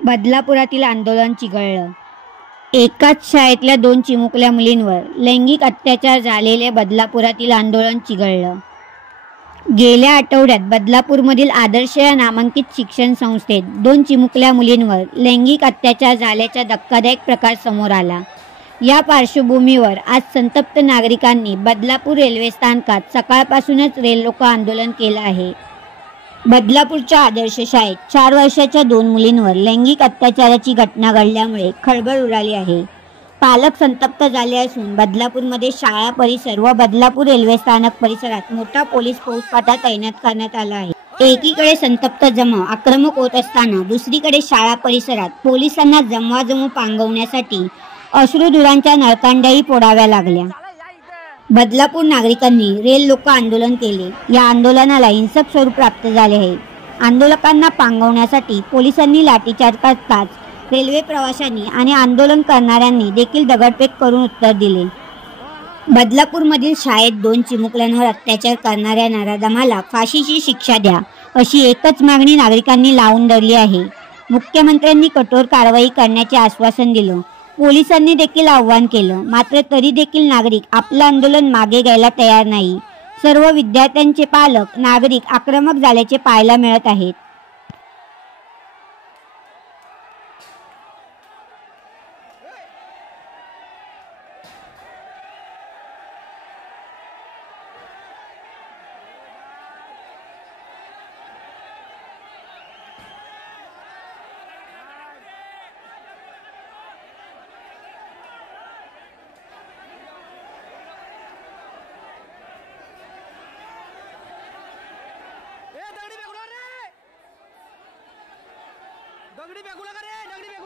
बदलापुरातील आंदोलन चिघळलं. एकाच शाळेतल्या 2 चिमुकल्या मुलींवर लैंगिक अत्याचार झालेले बदलापुरातील आंदोलन चिघळलं. गेल्या आठवड्यात बदलापूरमधील आदर्श या नामांकित शिक्षण संस्थेत 2 चिमुकल्या मुलींवर लैंगिक अत्याचार झाल्याचा धक्कादायक प्रकार समोर आला. या पार्श्वभूमीवर आज संतप्त नागरिकांनी बदलापूर रेल्वे स्थानकात सकाळपासूनच रेल रोको आंदोलन केलं आहे. बदलापूरच्या आदर्श शाळेत 4 वर्षाच्या 2 मुलींवर लैंगिक अत्याचाराची घटना घडल्यामुळे खळबळ उडाली आहे. पालक संतप्त झाले असून बदलापूरमध्ये शाळा परिसर व बदलापूर रेल्वे स्थानक परिसरात मोठा पोलीस फौजफाटा तैनात करण्यात आला आहे. एकीकडे संतप्त जमाव आक्रमक होत असताना दुसरीकडे शाळा परिसरात पोलिसांना जमवाजमव पांगवण्यासाठी अश्रुधुरांच्या नळकांड्याही फोडाव्या लागल्या. बदलापूर नागरिकांनी रेल रोको आंदोलन केले. या आंदोलनाला हिंसक स्वरूप प्राप्त झाले आहे. आंदोलकांना पांगवण्यासाठी पोलिसांनी लाठीचार्ज करताच रेल्वे प्रवाशांनी आणि आंदोलन करणाऱ्यांनी देखील दगडफेक करून उत्तर दिले. बदलापूरमधील शाळेत 2 चिमुकल्यांवर अत्याचार करणाऱ्या नराधमाला फाशीची शिक्षा द्या, अशी एकच मागणी नागरिकांनी लावून धरली आहे. मुख्यमंत्र्यांनी कठोर कारवाई करण्याचे आश्वासन दिलं. पोलिसांनी देखील आव्हान केलं. मात्र तरी देखील नागरिक आपलं आंदोलन मागे घ्यायला तयार नाही. सर्व विद्यार्थ्यांचे पालक, नागरिक आक्रमक झाल्याचे पाहायला मिळत आहेत. दगडी फेकू नका रे, दगडी फेकू